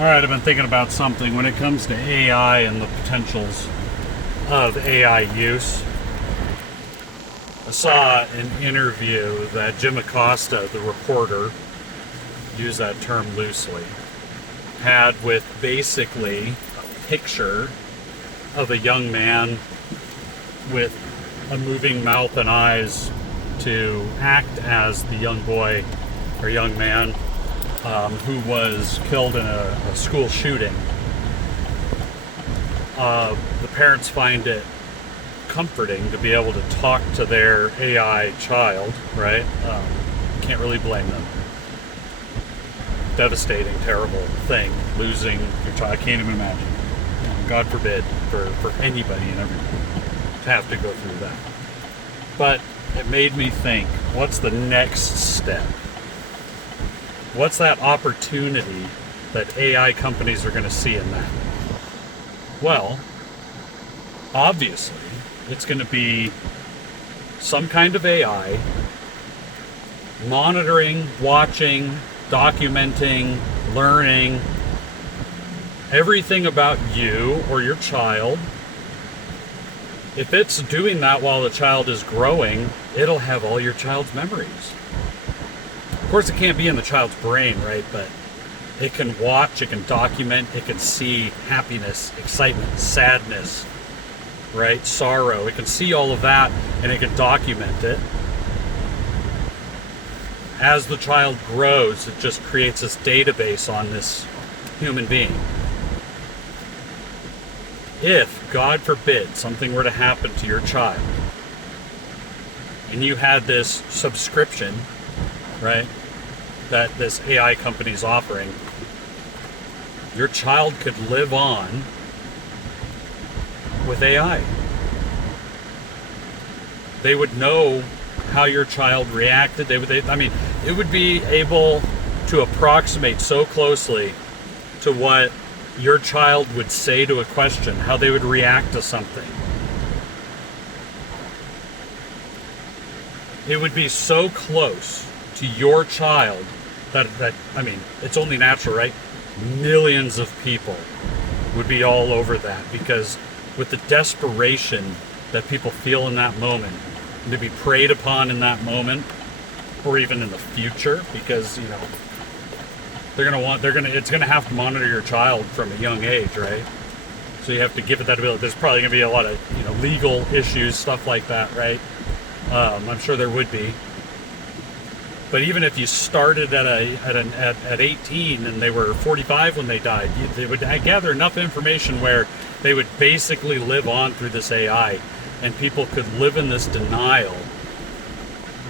Alright, I've been thinking about something when it comes to AI and the potentials of AI use. I saw an interview that Jim Acosta, the reporter, use that term loosely, had with basically a picture of a young man with a moving mouth and eyes to act as the young boy or young man who was killed in a school shooting. The parents find it comforting to be able to talk to their AI child, right? Can't really blame them. Devastating, terrible thing, losing your child. I can't even imagine. God forbid for anybody and everybody to have to go through that. But it made me think, what's the next step? What's that opportunity that AI companies are going to see in that? Well, obviously, it's going to be some kind of AI monitoring, watching, documenting, learning everything about you or your child. If it's doing that while the child is growing, it'll have all your child's memories. Of course, it can't be in the child's brain, right? But it can watch, it can document, it can see happiness, excitement, sadness, right? Sorrow. It can see all of that and it can document it. As the child grows, it just creates this database on this human being. If, God forbid, something were to happen to your child and you had this subscription, right, that this AI company is offering, your child could live on with AI. They would know how your child reacted. It would be able to approximate so closely to what your child would say to a question, how they would react to something. It would be so close to your child that it's only natural, right? Millions of people would be all over that, because with the desperation that people feel in that moment, and to be preyed upon in that moment, or even in the future, because it's gonna have to monitor your child from a young age, right? So you have to give it that ability. There's probably gonna be a lot of legal issues, stuff like that, right? I'm sure there would be. But even if you started at 18 and they were 45 when they died, they would gather enough information where they would basically live on through this AI, and people could live in this denial,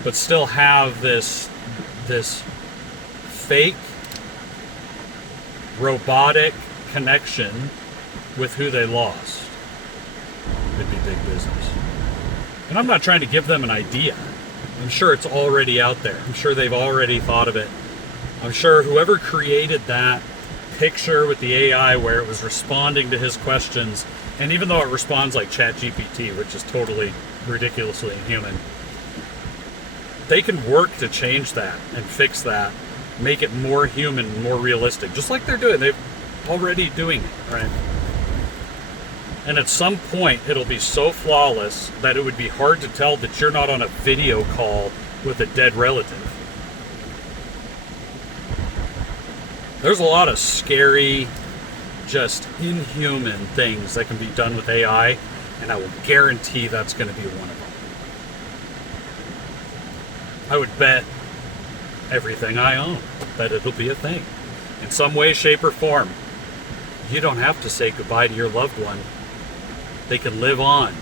but still have this fake robotic connection with who they lost. It'd be big business. And I'm not trying to give them an idea. I'm sure it's already out there. I'm sure they've already thought of it. I'm sure whoever created that picture with the AI where it was responding to his questions, and even though it responds like ChatGPT, which is totally ridiculously inhuman, they can work to change that and fix that, make it more human, more realistic, just like they're doing. They're already doing it, right? And at some point, it'll be so flawless that it would be hard to tell that you're not on a video call with a dead relative. There's a lot of scary, just inhuman things that can be done with AI, and I will guarantee that's going to be one of them. I would bet everything I own that it'll be a thing. In some way, shape, or form. You don't have to say goodbye to your loved one. They can live on.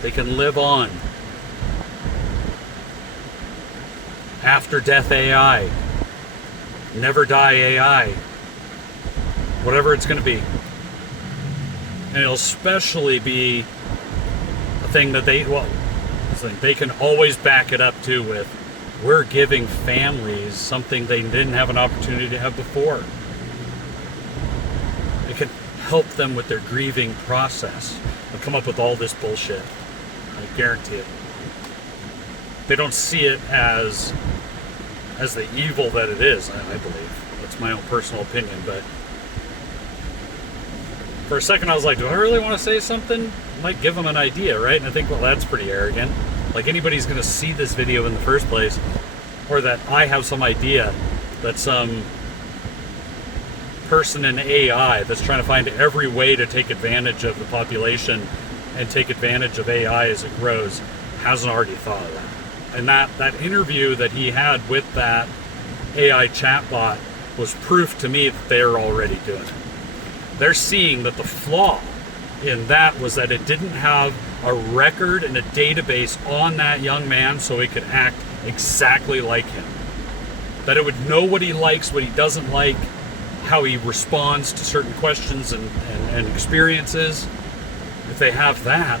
They can live on. After death AI. Never die AI. Whatever it's going to be. And it'll especially be a thing that they can always back it up too with, we're giving families something they didn't have an opportunity to have before. It can help them with their grieving process. They'll come up with all this bullshit. I guarantee it. They don't see it as as the evil that it is, I believe. That's my own personal opinion, but for a second I was like, do I really want to say something? I might give them an idea, right? And I think, well, that's pretty arrogant. Like, anybody's going to see this video in the first place, or that I have some idea that some person in AI that's trying to find every way to take advantage of the population and take advantage of AI as it grows hasn't already thought of that. And that interview that he had with that AI chatbot was proof to me that they're already doing it. They're seeing that the flaw in that was that it didn't have a record and a database on that young man so it could act exactly like him. That it would know what he likes, what he doesn't like, how he responds to certain questions and experiences. If they have that,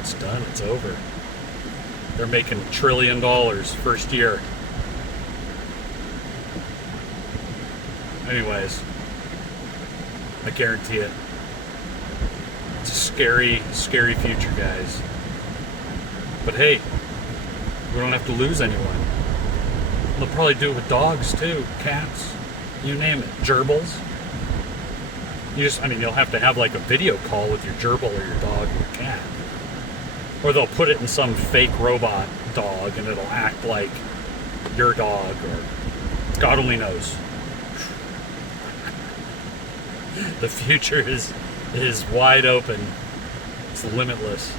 it's done, it's over. They're making $1 trillion first year. Anyways, I guarantee it. It's a scary, scary future, guys. But hey, we don't have to lose anyone. They'll probably do it with dogs too, cats, you name it, gerbils. You'll have to have like a video call with your gerbil or your dog or your cat. Or they'll put it in some fake robot dog and it'll act like your dog, or God only knows. The future is wide open. It's limitless.